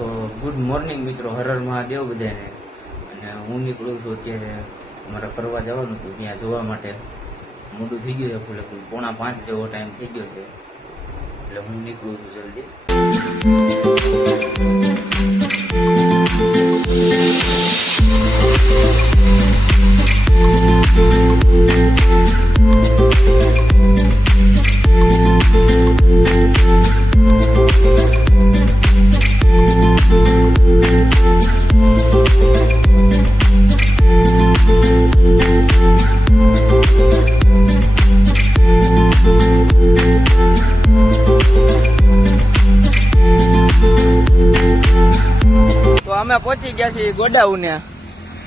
તો good morning મિત્રો, હર હર મહાદેવ બધાને. અને હું નીકળું છું અત્યારે અમારે ફરવા જવાનું હતું ત્યાં જોવા માટે. મોડું થઈ ગયું છે, ફૂલે ફૂલ 4:45 જેવો ટાઈમ થઈ ગયો છે, એટલે હું નીકળું છું જલ્દી. અમે પહોંચી ગયા છીએ ગોડાઉને.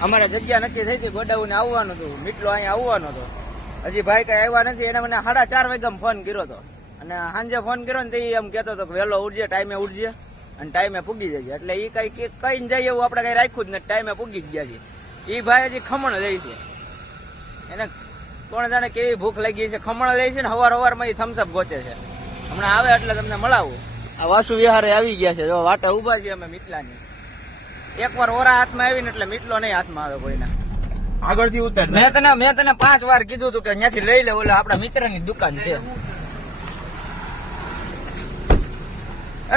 અમારે જગ્યા નક્કી થઈ હતી, ગોડાઉને આવવાનું હતું, મીટલો અહીંયા આવવાનો હતો. હજી ભાઈ કઈ આવ્યા નથી. એને મને 4:30 વાગ્યામાં ફોન કર્યો હતો, અને સાંજે ફોન કર્યો ને તો એમ કહેતો હતો કે વહેલો ઉઠજે, ટાઈમે ઉઠજે અને ટાઈમે પૂગી જજે. એટલે એ કઈ કઈ જાય એવું આપણે કઈ રાખ્યું જ નથી, ટાઈમે પૂગી જ ગયા છે. એ ભાઈ હજી ખમણ લે છે, એને કોણ જાણે કેવી ભૂખ લાગી છે. ખમણ લે છે ને હવાર માં થમ્સઅપ ગોચે છે. હમણાં આવે એટલે તમને મળાવું. આ વાસુ વિહારે આવી ગયા છે, જો વાટે ઉભા છીએ અમે મીટલાની. એકવાર ઓરા હાથમાં આવીને એટલે મીટલો નહીં હાથમાં આવે કોઈના. આગળથી ઉતાર. મેં તને 5 વાર કીધું હતું કે અહીંયાથી લઈ લે, ઓલા આપડા મિત્રની દુકાન છે.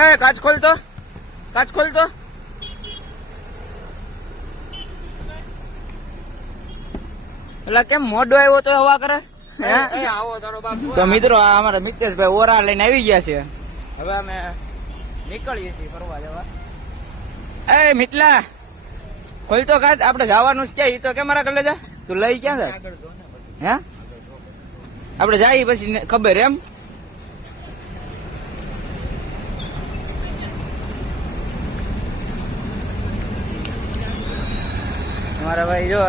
એ કાચ ખોલ તો, કાચ ખોલ તો. એટલે કેમ મોડો આવ્યો તો હવા કરે? તો મિત્રો આ અમારા મિત્રેશભાઈ ઓરા લઈને આવી ગયા છે. હવે અમે નીકળીએ છીએ ફરવા જવા. એ મિટલા ખોલ તો કાચ, આપડે જવાનું છે. ઈ તો કેમેરા કરી લેજા. તું લઈ ક્યાં જા? હે આપડે જાય પછી ખબર એમ. મારા ભાઈ જો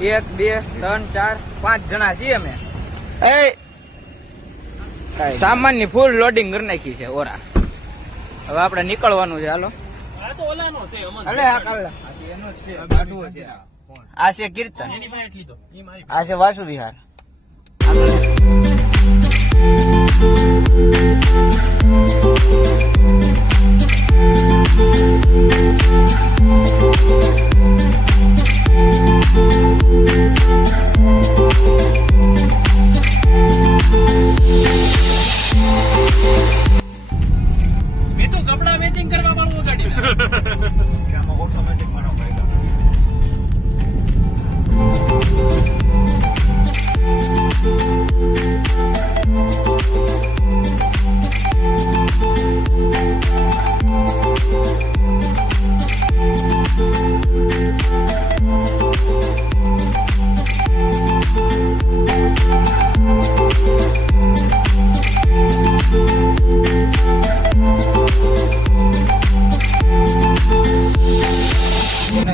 1 2 3 4 5 જણા છીએ અમે. એ સામાન ની ફૂલ લોડિંગ કરી નાખી છે ઓરા. હવે આપડે નીકળવાનું છે. હાલો. આ છે કીર્તન, આ છે વાસુ વિહાર. કપડા મેચિંગ કરવા વાળું ગાડી ઓટોમેટિક મારો ભાઈ.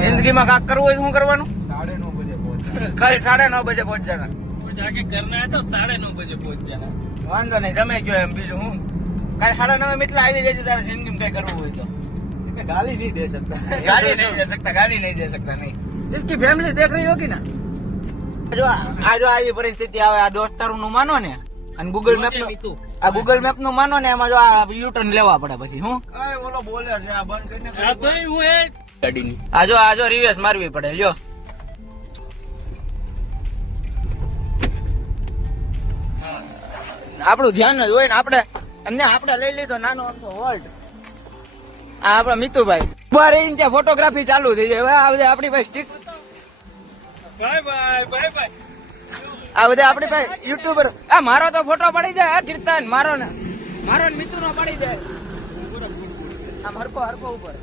જિંદગીમાં કાક કરવું હોય શું કરવાનું? 9:30 બજે પહોંચે. કાલે 9:30 બજે પહોંચવાના. જાકે કરના હે તો 9:30 બજે પહોંચવાના. વાંધો નહીં, તમે જો એમ. બીજું હું કાલે 9:30 મિટલા આવી જાય તારે જિંદગીમાં કઈ કરવું હોય તો. गाली नहीं दे सकता, गाली नहीं दे सकता, गाली नहीं दे सकता. नहीं, इसकी फैमिली देख रही होगी ना. जो આવી પરિસ્થિતિ આવે, આ દોસ્તારો નું માનો ને, અને ગૂગલ મેપ નું, આ ગૂગલ મેપ નું માનો ને, એમાં જો આ યુટર્ન લેવા પડે પછી હું ઓલો બોલે છે આ બંધ કરીને ગાડીની. આ જો રિવર્સ મારવી પડે. લ્યો આપણું ધ્યાન જ હોય ને. આપણે લઈ લીધો નાનો અમથો વોલ્ટ. આ આપડા મિતુભાઈ ઉભા રહીને ત્યાં ફોટોગ્રાફી ચાલુ થઈ જાય. આપણી પાસે stick, bye bye bye bye. આ બધા આપણી પાસે યુટ્યુબર. આ મારો તો ફોટો પડી જાય. આ કીર્તન મારો ને મિતુ નો પડી જાય. આમ હરકો ઉપર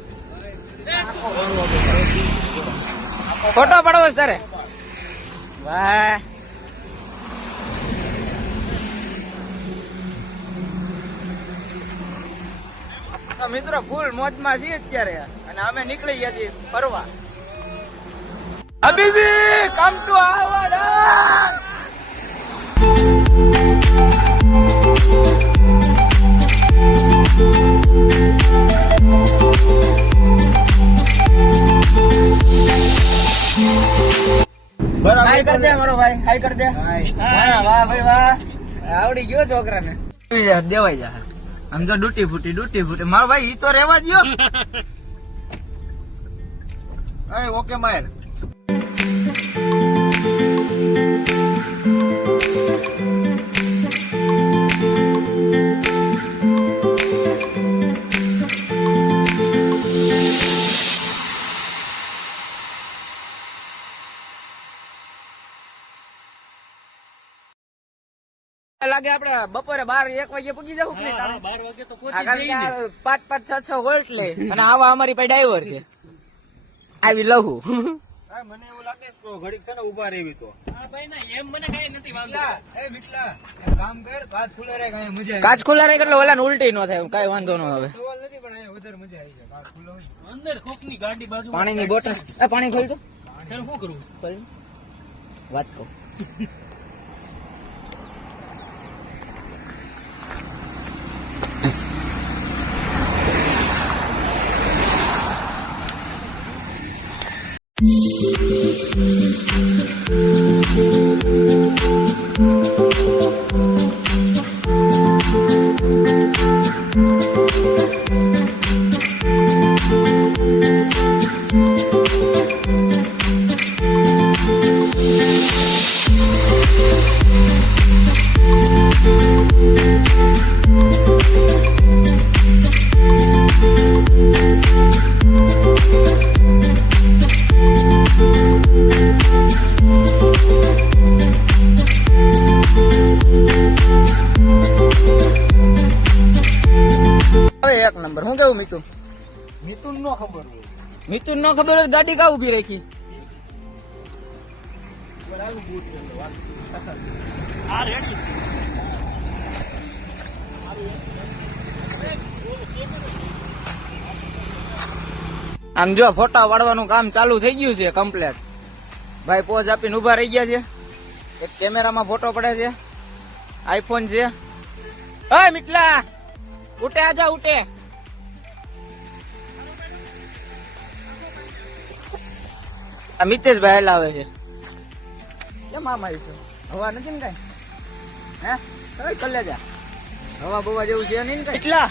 ફોટો પડવો છે તારે. વાહ, મિત્રો ફૂલ મોજમાં છીએ અત્યારે, અને અમે નીકળી ગયા છીએ ફરવા. હબીબી કમ ટુ આવડા. હાય કર દે મારો ભાઈ, હાય કર દે. વાહ ભાઈ વાહ, આવડી ગયો છોકરાને. દેવાઈ જા. આમ તો ડૂટી ફૂટી મારો ભાઈ ઈ તો રેવા દ્યો. એ ઓકે માયર. લાગે આપણે બપોરે 12-1 વાગે પૂગી જવું કે નહીં તારે? 12 વાગે તો આ પહોંચી કારણ જઈએ ને. કે 5-6 વોલ્ટ લે અને આવા અમારી પાસે ડ્રાઈવર છે આવી લહુ. હા, મને એવું લાગે છે તો ઘડીક છે ને ઊભા રહેવી તો. હા ભાઈ ના એમ મને કઈ નથી વાંધો. એ મિટલા કામ કર કાચ ખુલ્લા રહે કાંઈ મજા આવે. કાચ ખુલ્લા રહે એટલે ઓલાને ઉલટી ન થાય કાંઈ વાંધો ન આવે. સવાલ નથી પણ અહીંયા વધારે મજા આવી જાય. કાચ ખુલ્લો હોય. અંદર કોકની ગાડી બાજુ પાણીની બોટલ એ પાણી ખોલ તો ત્યારે શું કરવું છે? ખોલ. વાત કહું હવે એક નંબર હું કેવું મિતુ મિતુન નો ખબર હોય. મિતુન નો ખબર હોય તો ગાડી કા ઉભી રાખી. બરાબર બૂટ લેતો વાત. આ રેડી. આમ જો ફોટા પાડવાનું કામ ચાલુ થઈ ગયું છે કમ્પ્લેટ. ભાઈ પોઝ આપીને ઉભા રહી ગયા છે. એક કેમેરામાં ફોટો પડે છે, આઈફોન છે. ઓય મિટલા ઉઠે આજા ઉઠે. આ મિતેશભાઈ લાવે છે. કેમ આમ આવી છે? હવા નથી ને કઈ? હે કઈ કલે જા હવા બવા જેવું છે નહીં ને કઈ? એટલા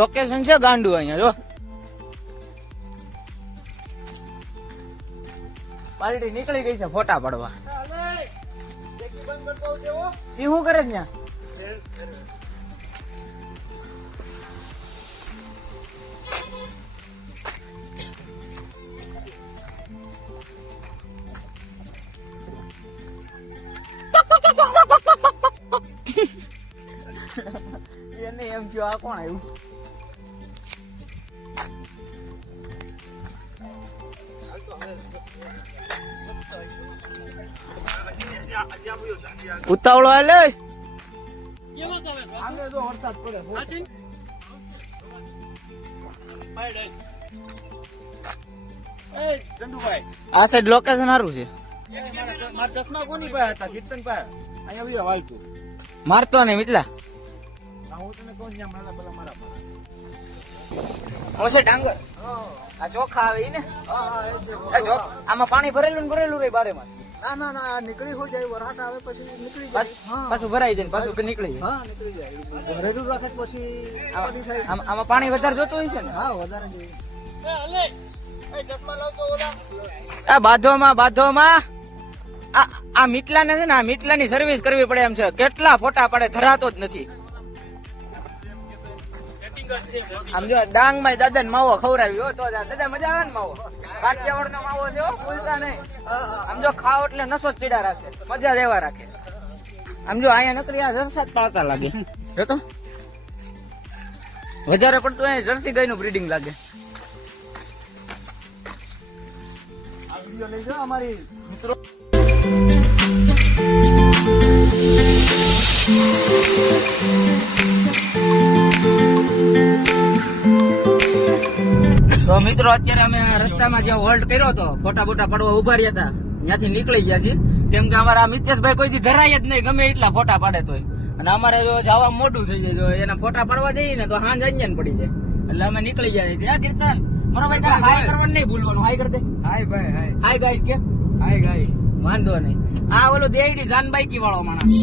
લોકેશન છે ગાંડું અહીંયા જો. પાર્ટી નીકળી ગઈ છે ફોટા પાડવા. ઈ શું કરે છે ત્યાં? એને એમ થયું આ કોણ આવ્યું? ઉતાવળો હાલે. કેવા આવે છે? આગળ જો વરસાદ પડે. આ છે ને? ભાઈ ડાય. એ ચંદુભાઈ આ સાઈડ લોકેશન સારું છે. મારા ચશ્મા કોની પાસે હતા? કીર્તન પાસે. અહીંયા બી વાલતું. મારતો ને મિતલા હું તને કહું ત્યાં મારા પેલા મારા પાસે. હું છે ડાંગર. આ ચોખા આવે ઈ ને. એ જો આમાં પાણી ભરેલું ને ભરેલું રહે બારે માં. ના ના નીકળી હો જાય વરસાદ આવે પછી નીકળી જાય. પાછું ભરાઈ જાય ને પાછું નીકળી જાય. હા નીકળી જાય. ભરેલું રાખે પછી બધી સાઈડ. આમાં પાણી વધારે જોતું હોય છે ને. હા વધારે જોઈએ. આ બાધોમાં આ મીટલા ને છે ને આ મીટલા ની સર્વિસ કરવી પડે એમ છે. કેટલા ફોટા પડે ધરાતો જ નથી. આમ જો ડાંગ માં દાદા ને માવો ખવડાવ્યો તો દાદા મજા આવે ને માવો. કાઠિયાવાડ નો માવો છે ભૂલતા નહીં. આમ જો ખાવ એટલે નસો જ ચીડા રાખે, મજા લેવા રાખે. આમ જો અહીંયા નકરી આ જરસા જ પાળતા લાગે. જો તો વધારે પડતું અહીંયા જર્સી ગાય નું બ્રીડિંગ લાગે. આ વિડિયો લઈ જાઓ અમારી મિત્રો. તો મિત્રો અત્યારે અમે આ રસ્તામાં જે હોલ્ડ કર્યો હતો ફોટા બોટા પડવા ઉભા રહ્યા હતા ત્યાંથી નીકળી ગયા છીએ. કેમ કે અમારા મિતેશભાઈ કોઈ દી ધરાય જ નહીં ગમે એટલા ફોટા પાડે તોય. અને અમારે જો જવા મોડું થઈ જાય, જો એના ફોટા પડવા જઈએ ને તો હાંજ અંજન પડી જાય. એટલે અમે નીકળી ગયા છીએ. આ કીર્તન મારો ભાઈ તારા હાય કરવાનું નહીં ભૂલવાનું. હાય કર દે. હાય ભાઈ હાય. હાય ગાઈસ કે હાય ગાઈસ. વાંધો નહીં. આ ઓલો દેડી જાનબાઈકી વાળો માણસ.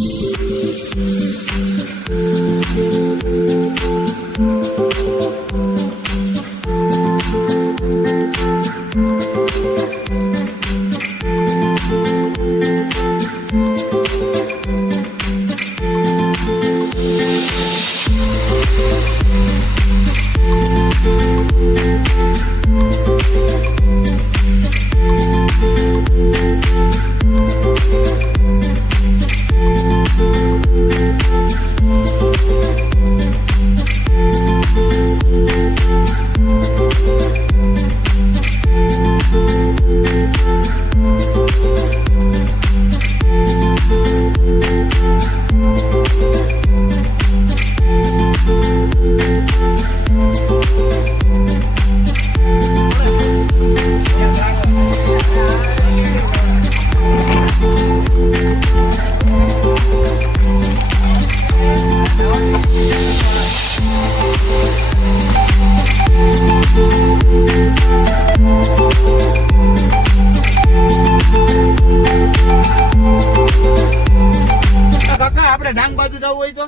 કાકા આપણે ડાંગ બાજુ જવું હોય તો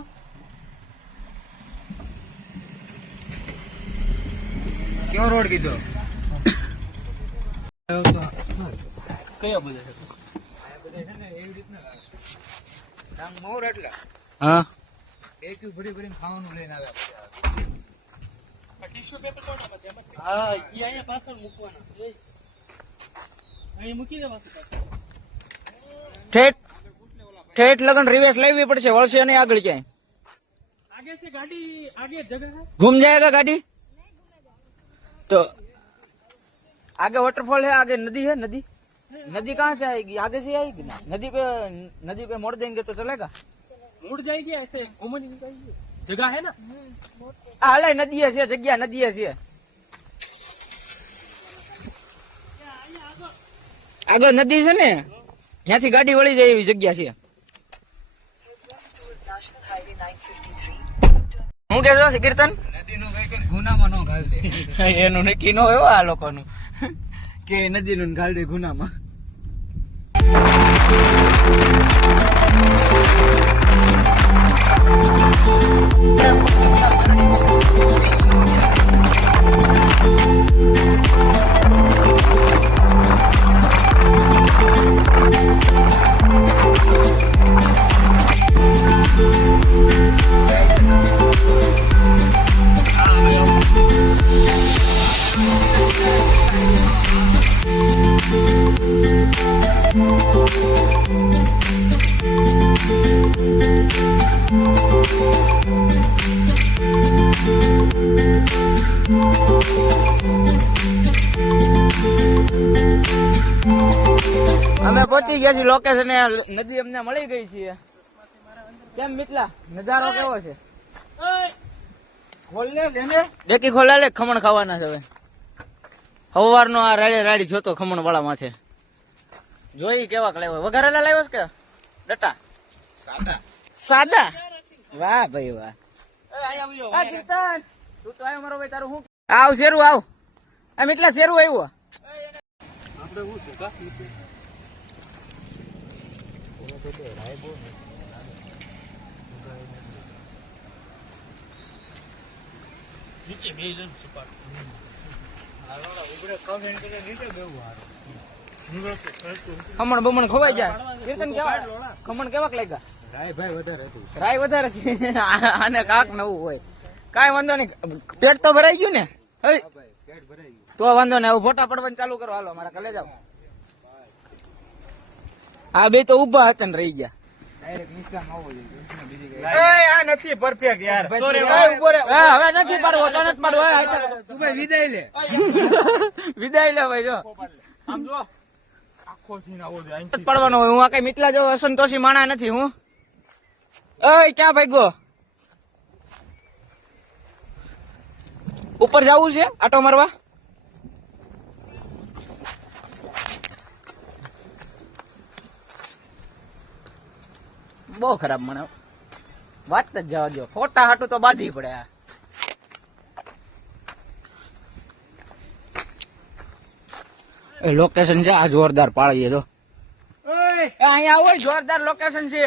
કયો રોડ કીધો? કયા બધા ડાંગ મોર એટલે હા બેક્યુ ભરી ભરીને ખાવાનું લઈને આવ્યા. ટીશ્યુ પેપર તો હા ઈ અહીંયા પાછળ મૂકવાના અહીં મૂકી દેવા. ઠેઠ લગન રિવેશ લેવી પડશે, વળશે નહીં આગળ ક્યાંય. आगे से गाड़ी आगे जगह है घूम जाएगा गाड़ी तो आगे वाटरफॉल है, आगे नदी है. नदी नदी कहाँ से आएगी? आगे से आएगी ना. नदी पे मोड़ देंगे तो चलेगा. मुड़ जाएगी ऐसे घूमने निकालिए जगह है ना हाल नदी है जगह नदी है આગળ નદી છે ને, ત્યાંથી ગાડી વળી જાય એવી જગ્યા છે. હું કે છે કીર્તન નદીનું કઈ ગુનામાં ન ઘાલ દે. એનું નક્કી ન હોય આ લોકોનું કે નદીનું ઘાલ દે ગુનામાં. અમે પહોંચી ગયા છીએ લોકેશન. નદી અમને મળી ગઈ છે. કેમ મિતલા નજારો કેવો છે? ખોલને લેને દેખી ખોલા લે, ખમણ ખાવાના છે હવે. સવારનો આ રાડી જોતો ખમણ વાળા માથે જોઈ કેવાક લાવ્યો. વઘારેલા લાવ્યો છે કે ડટા? સાદા સાદા. વાહ ભાઈ વાહ. અહીંયા આવજો આ કીર્તન તું તો આવ્યો મારો ભાઈ. તારું શું? આવ શેરું આવ. આમ એટલા શેરું આવ્યો. આપણે શું છે કા નીચે બે જણ સપાટ ખમણ બમણ ખવાઈ જાય. કીર્તન કેવા ખમણ કેવાક લાગ્યા? રાય વધારે હતી. આને કાક નવું હોય. કાંઈ વાંધો નહીં, પેટ તો ભરાઈ ગયું ને. તો વાંધો નહીં, હવે ફોટા પડવાનું ચાલુ કરો. હાલો મારા કલે જાવ. આ બે તો ઉભા હતા ને રહી ગયા. આ નથી પરફેક્ટ યાર હવે નથી પાડવો, તો નથી પાડવો. તું ભાઈ વિદાય લે. વિદાય લે ભાઈ. જો આમ જો આખો સીન આવો છે અહીંથી પડવાનો હોય. હું આ કઈ મિતલા જેવો અસંતોષી માણા નથી હું. ઓય ક્યાં ભાગ્યો? ઉપર જવું છે આટો મારવા? બહુ ખરાબ મને વાત જ જવા દો. ફોટા હાટું તો બાંધી પડે. લોકેશન છે આ જોરદાર પાળીએ. જો અહીંયા આવો, જોરદાર લોકેશન છે.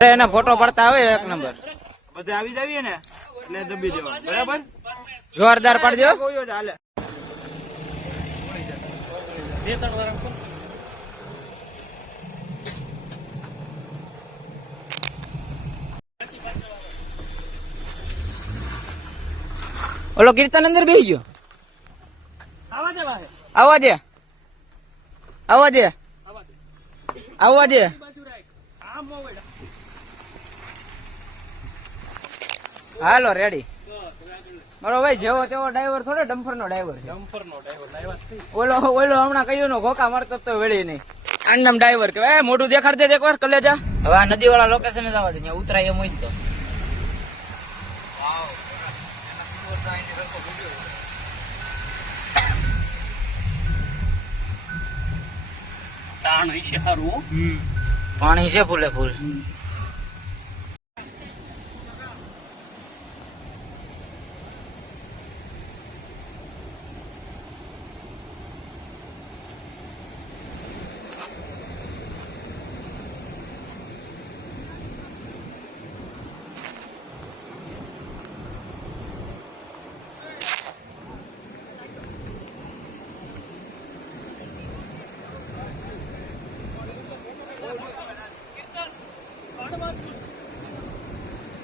એના ફોટો પડતા આવે એક નંબર. બધે આવી જાવીએ ને એટલે દબી દેવા, બરાબર? જોરદાર પડજો. હાલે. ઓલો કીર્તન અંદર બેસી ગયો. આવવા દે, આવવા દે, આવવા દે. હાલો રેડી. મારો ભાઈ જેવો તેવો ડ્રાઈવર થોડો ડમ્ફર નો ડ્રાઈવર છે. ઓલો હમણાં કયું નો ઘોકા મારતો તો વેળી નહીં. આનમ ડ્રાઈવર કે મોઢું દેખાડ દે એક વાર કલેજા. હવે આ નદી વાળા લોકેશન જવા દે, ત્યાં ઉતરાય એમ હોય ને તો. પાણી છે ફૂલે ફૂલ.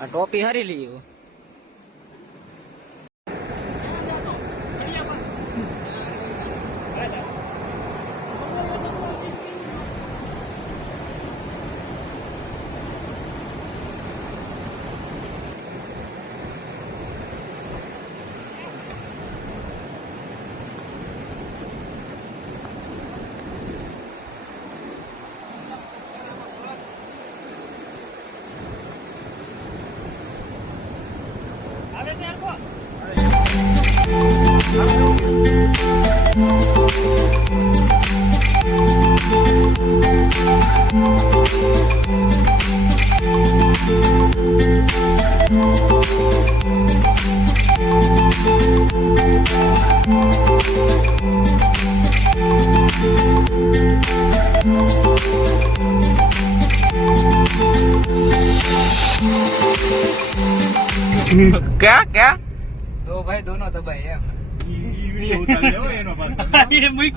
આ ટોપી હરી લઈ. क्या क्या दो भाई दोनों दबाए है. वीडियो उतार ले एनो पास. ये मिक.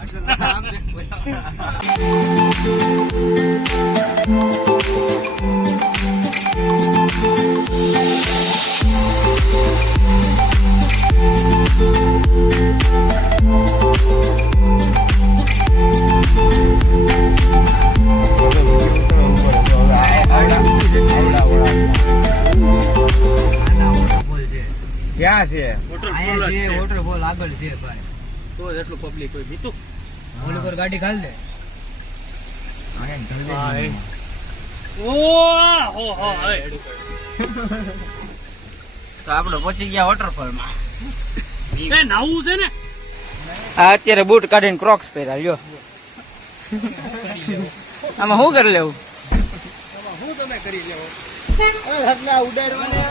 ક્યાં છે? વોટરફોલ આગળ છે ભાઈ. તો એટલું પબ્લિક હોય બીતું. ઓલી પર ગાડી ખાલ દે. તો આપડે પહોંચી ગયા વોટરફોલ માં. નાવું છે ને? આ અત્યારે બૂટ કાઢીને ક્રોક્સ પહેર્યા લ્યો. આમાં શું કરી લેવું? હું તમે કરી લેવો ઉડાડવાને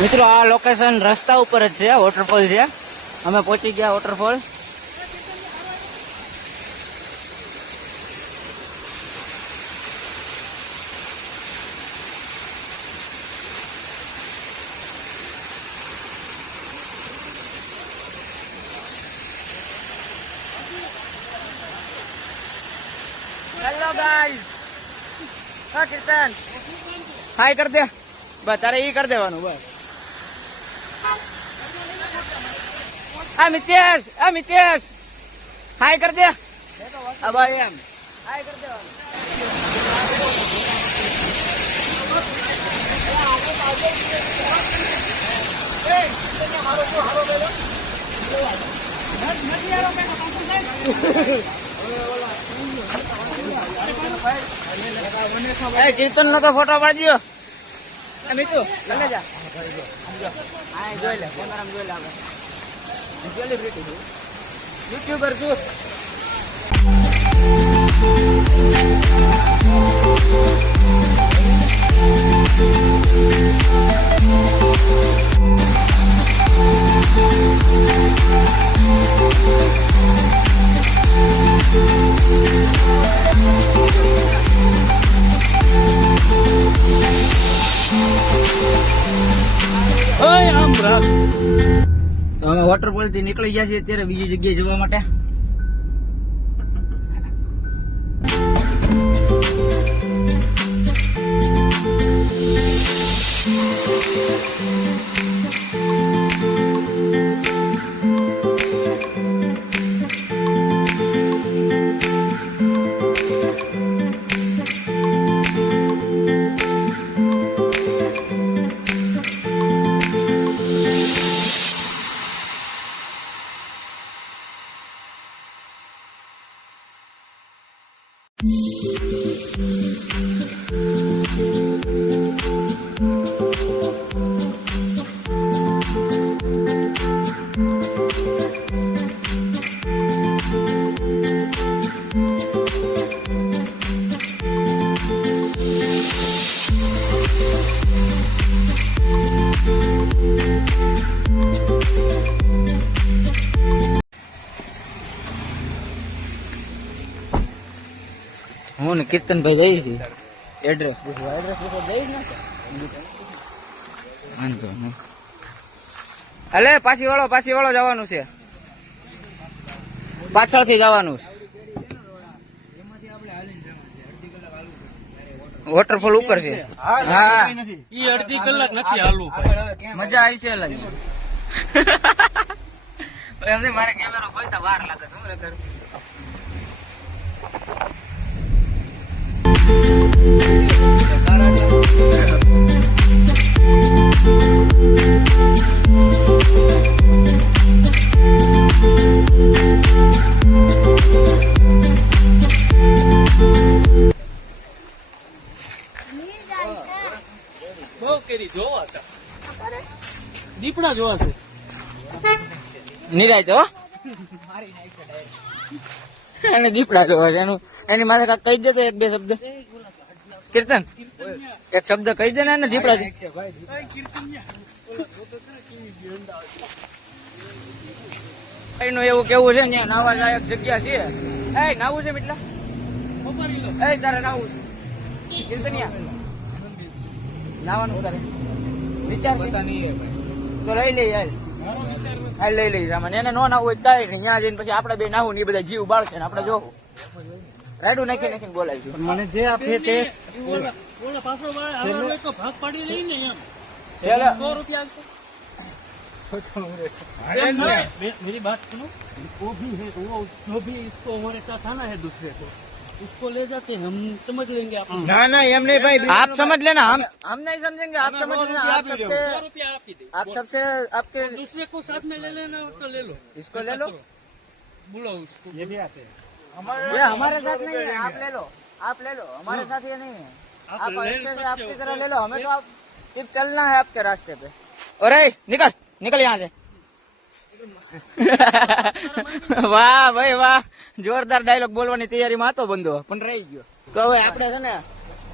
મિત્રો આ લોકેશન રસ્તા ઉપર જ છે, વોટરફોલ છે. અમે પહોંચી ગયા વોટરફોલ. Hello guys. હા કીર્તન હાય કર દે. બસ તારે ઈ કરી દેવાનું બસ. આ મિતેશ હાય કર દે. હા ભાઈ એમ હાય કર દેવાનું. કીર્તન નો તો ફોટો પાડજો. મીતુ લઈને જા. હા જોઈ લે, કેમેરામાં જોઈ લે. આપણે સેલિબ્રિટી છું, યુટ્યુબર છું. તો અમે વોટરફોલ થી નીકળી ગયા છીએ અત્યારે બીજી જગ્યાએ જવા માટે. હું ને કીર્તનભાઈ જઈએ છીએ એડ્રેસ પૂછવા. એડ્રેસ પૂછવા જઈશ ને વાંધો નહીં. અલે પાછી વાળો જવાનું છે, પાછળથી જવાનું છે. વોટરફોલ ઉપર છે. હા ઈ અડધી કલાક નથી હાલવું. મજા આવી છે લાગી. એમને મારે કેમેરો ખોલતા વાર લાગે. શું રે કરું? બહુ કેરી જોવા હતા, દીપડા જોવા છે. નિરાય તો એને દીપડા જોવા છે. એની માથે કાંઈક કહી દે તો એક બે શબ્દ. કીર્તન એક શબ્દ કહી દે ને એને દીપડા. એનું એવું કેવું છે ને નાવા લાયક જગ્યા છે. એ નાવું છે મિટલા? એ તારે નાવું છે કીર્તનિયા? નાવાનું તારે વિચાર તો લઈ લઈ યાર. હા લઈ લઈ સામાન. એને નો નાવું હોય કાંઈ નહીં. ત્યાં જઈને પછી આપડે બે નાવું ને એ બધા જીવ બાળશે ને આપડે જોવું. રાડું નાખીને બોલાવી. મને જે આપે તે ભાગ પાડી લઈ ને એમ. मेरी बात सुनो, वो भी है, वो जो भी इसको हमारे साथ आना है दूसरे को, उसको ले जाते हैं, हम समझ लेंगे. आप ना ना हम नहीं भाई, आप समझ लेना. हम नहीं समझेंगे, आप समझ लेना. आप सबसे 100 रुपया आप ही दे. आप सबसे आपके दूसरे को साथ में ले लेना तो ले लो. इसको ले लो, बुलाओ उसको. ये भी आते हैं. ये हमारे साथ नहीं है. आप ले लो, आप ले लो. हमारे साथ ये नहीं है. आप अच्छे से आपकी तरह ले लो. हमें तो आप सिर्फ चलना है आपके रास्ते पे. अरे निकल निकल यहाँ से. વાહ ભાઈ વાહ, જોરદાર ડાયલોગ બોલવાની તૈયારીમાં હતો બંધો, પણ રહી ગયો. તો હવે આપણે છે ને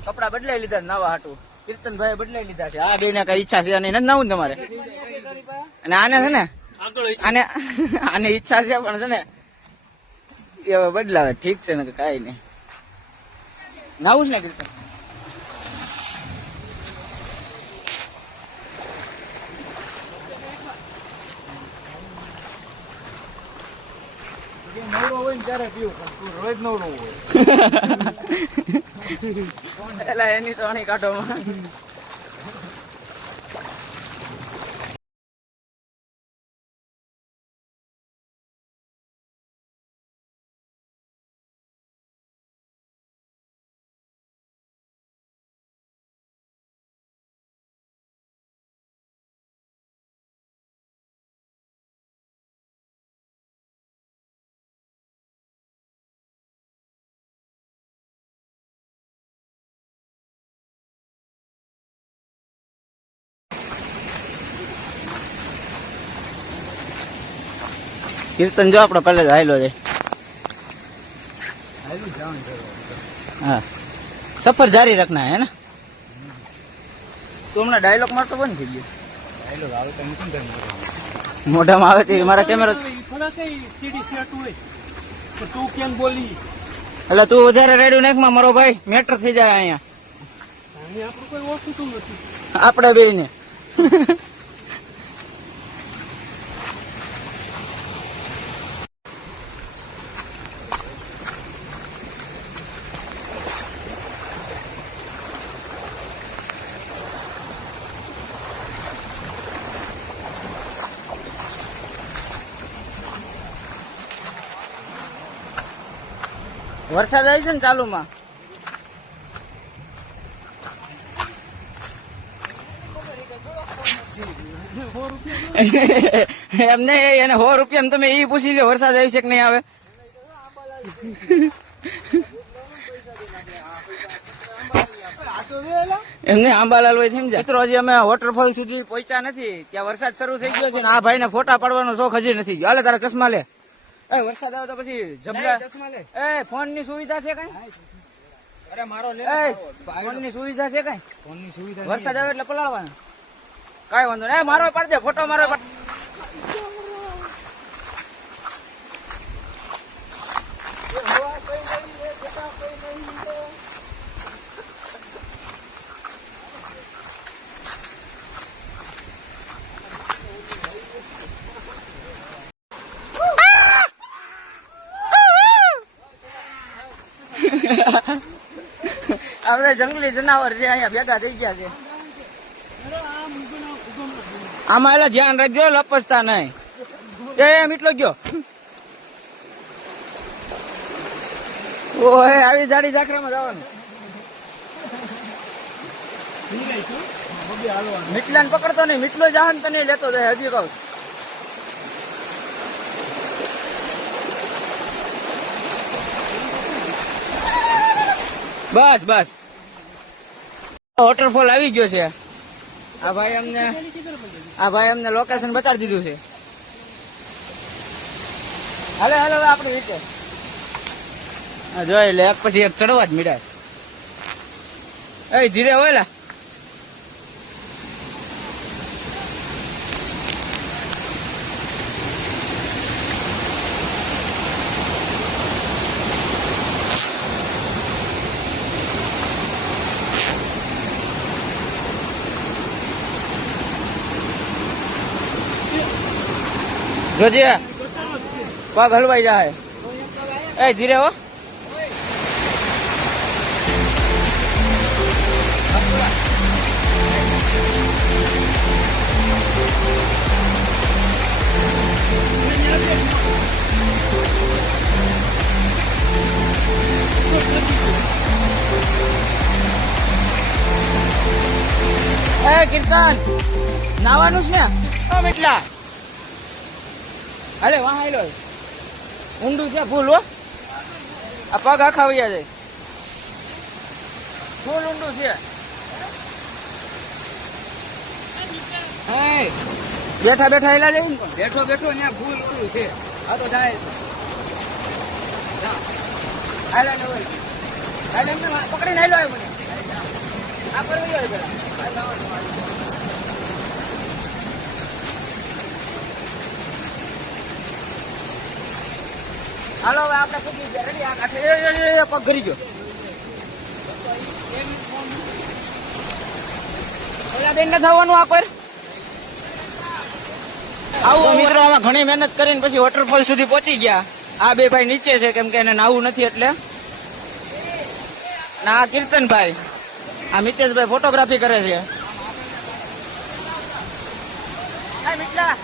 કપડા બદલાઈ લીધા નાવા હાટું. કીર્તનભાઈ બદલાઈ લીધા છે. આ બે ને કઈ ઈચ્છા છે અને નથી નાવું ને તમારે. અને આને છે ને આને ઈચ્છા છે પણ છે ને એ હવે બદલાવે. ઠીક છે ને કઈ નહીં. નાવું છે ને કીર્તન? નવરો હોય ને ત્યારે પીવું, પણ તું રોજ નવરો હોય. એટલે એની તો આની કાઢો. કીર્તન જો આપડે પહેલે જ હાયલો છે. હા सफर जारी रखना है ना। तो हमारा डायलॉग मार तो बंद थी गयो। डायलॉग आवे तो मुकन कर मोઢામાં આવે તે મારા કેમેરા થોડા કઈ સીડી સેટ હોય તો તું કેમ બોલી એટલે તું વધારે રેડિયો નાખમાં મારો ભાઈ મેટર થઈ જાય અહીંયા અને આપણું કોઈ ઓળખતું નથી આપણે બે ને વરસાદ આવી છે ને ચાલુમાં એમને એને 100 રૂપિયા તમે એ પૂછી લો વરસાદ આવી છે કે નહીં આવે એમને આંબાલાલ હોય સમજ્યા મિત્રો હજી અમે વોટરફોલ સુધી પહોંચ્યા નથી ત્યાં વરસાદ શરૂ થઈ ગયો છે ને આ ભાઈ ને ફોટા પાડવાનો શોખ હજી નથી ગયો. હાલે તારા ચશ્મા લે. એ વરસાદ આવે તો પછી જબલા એ ફોન ની સુવિધા છે કઈ અરે મારો લે ફોન ની સુવિધા છે કઈ ફોન ની સુવિધા વરસાદ આવે એટલે પલાળવાનું કઈ વાંધો નહીં મારો પાડજે ફોટો મારો આ બધા જંગલી જનાવર છે અહીંયા ભેગા થઈ ગયા છે આમાં એટલે ધ્યાન રાખજો લપસતા નહીં એમ એટલો ગયો ઓહે આવી જાડી ઝાકરામાં જવાનું મીટલા ને પકડતો નહીં મીટલો જહાન તને લેતો જાય હજી કહું બસ બસ વોટરફોલ આવી ગયો છે આ ભાઈ અમને લોકેશન બતાડી દીધું છે હાલે હાલે હવે આપણી રીતે જોઈ લે એક પછી એક ચડવા જ મીડાય એ ધીરે હોય લા જોજે પગ હલવાઈ જાય એ ધીરે હો એ કીર્તન નાવાનું છે ને એટલા અરે વાહ હેલો ઊંડું છે ફૂલ હો આ પગ આખા વયા જાય ફૂલ ઊંડું છે બેઠા બેઠા હેલા જાય બેઠો બેઠો ત્યાં ફૂલ ઊંડું છે આ તો જાય પકડીને હેલો આવ્યો મને આ પરવી આવ્યો પેલા હાલો હવે આપણે પૂછી ગયા રેડી આ કાઠે પગ કરી ગયો પેલા બેન ને થવાનું આ કોઈ આવું મિત્રો આમાં ઘણી મહેનત કરીને પછી વોટરફોલ સુધી પહોંચી ગયા આ બે ભાઈ નીચે છે કેમ કે એને નાવું નથી એટલે ના આ કીર્તનભાઈ આ મિતેશભાઈ ફોટોગ્રાફી કરે છે મિત્લા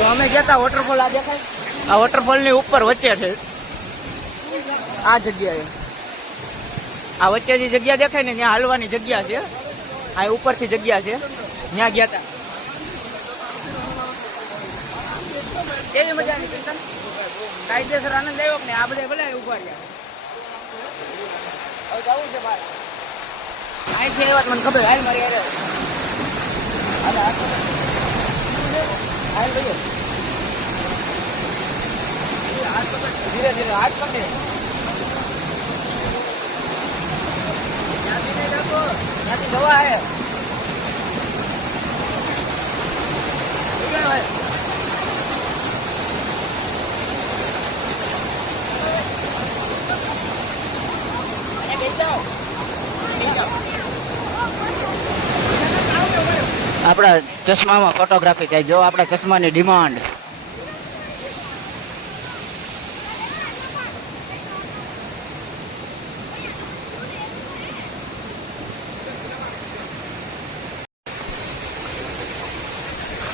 તો અમે ગયા તા વોટરફોલ આ દેખાય આ વોટરફોલ ની ઉપર વચ્ચે છે આ જગ્યાએ આ વચ્ચે જે જગ્યા દેખાય ને ત્યાં હાલવાની જગ્યા છે. આ ઉપરથી જગ્યા છે, ત્યાં ગયા હતા. કેવી મજા આવી કીર્તન? કાયદેસર આનંદ આવ્યો કે ને? આ બધા ભલે ઉભા રહ્યા. હવે જવું છે બહાર. અહીંથી એ વાત મને ખબર. હાલ મારી હારે. હાલ ભાઈ ધીરે ધીરે હાથ પકડે. ત્યાંથી નહીં રાખો, ત્યાંથી દવા હે. આપણા ચશ્મામાં ફોટોગ્રાફી થાય. જો આપણા ચશ્માની ડિમાન્ડ.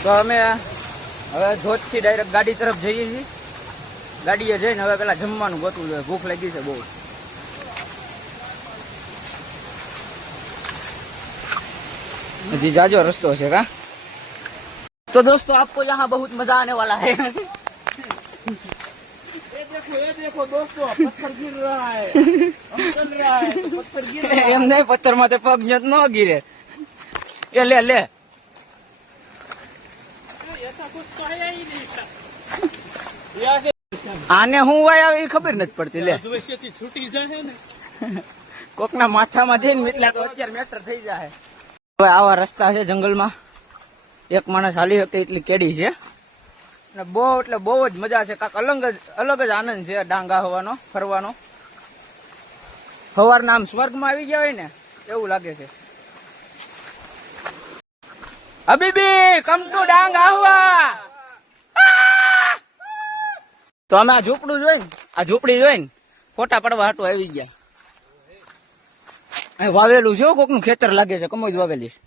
તો અમે હવે ધોધથી ડાયરેક્ટ ગાડી તરફ જઈએ છીએ. ગાડીએ જઈને હવે પેલા જમવાનું ગોતવું જોઈએ. ભૂખ લાગી છે બહુ. हजी जाजो रस्तो है का. तो दोस्तों आपको यहाँ बहुत मजा आने वाला है. ये देखो दोस्तों, पत्थर गिर रहा है. हम चल रहा है तो पत्थर गिर रहा है. एम नहीं, पत्थर माथे पग न गिरे. ये ले ले. ऐसा कुछ तो है ही नहीं था. आने हूँ वाया ये खबर नहीं पड़ती. ले द्वेषથી છૂટી જાય ને કોકના માથામાં જઈને એટલા તો અત્યારે મેટર થઈ જાય. હવે આવા રસ્તા છે જંગલમાં. એક માણસ હાલી શકે એટલી કેડી છે. અને બહુ એટલે બહુ જ મજા છે. કાંક અલગ જ આનંદ છે ડાંગા હોવાનો, ફરવાનો. સવારના આમ સ્વર્ગમાં આવી ગયા હોય ને એવું લાગે છે. હબીબી કમ ટુ ડાંગ આહવા. તો અમે આ ઝૂંપડું જોઈને, આ ઝૂંપડી જોઈને ફોટા પડવા હાટું આવી ગયા. અહીં વાવેલું છે, કોક નું ખેતર લાગે છે. કમોજ વાવેલી છે.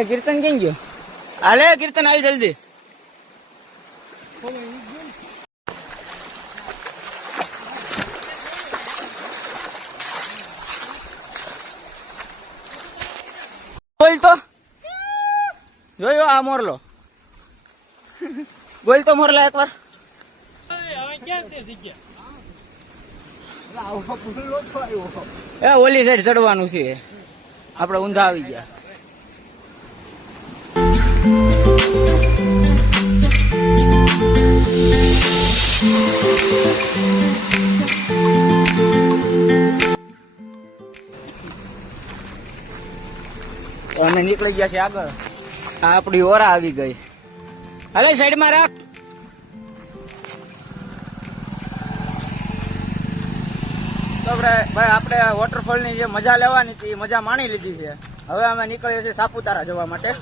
એ કીર્તન કેમ ગયો? હાલે કીર્તન, હાલ જલ્દી. બોલ તો, જોયો આ મોરલો. બોલ તો મોરલા એકવાર. એ ઓલી સાઈડ ચડવાનું છે. આપડે ઊંધા આવી ગયા. અમે નીકળી ગયા છે આગળ. આ આપડી ઓરા આવી ગઈ. હાલે સાઈડમાં રાખ. તો ભાઈ આપણે વોટરફોલ ની જે મજા લેવાની હતી એ મજા માણી લીધી છે. હવે અમે નીકળીએ છીએ સાપુતારા જવા માટે.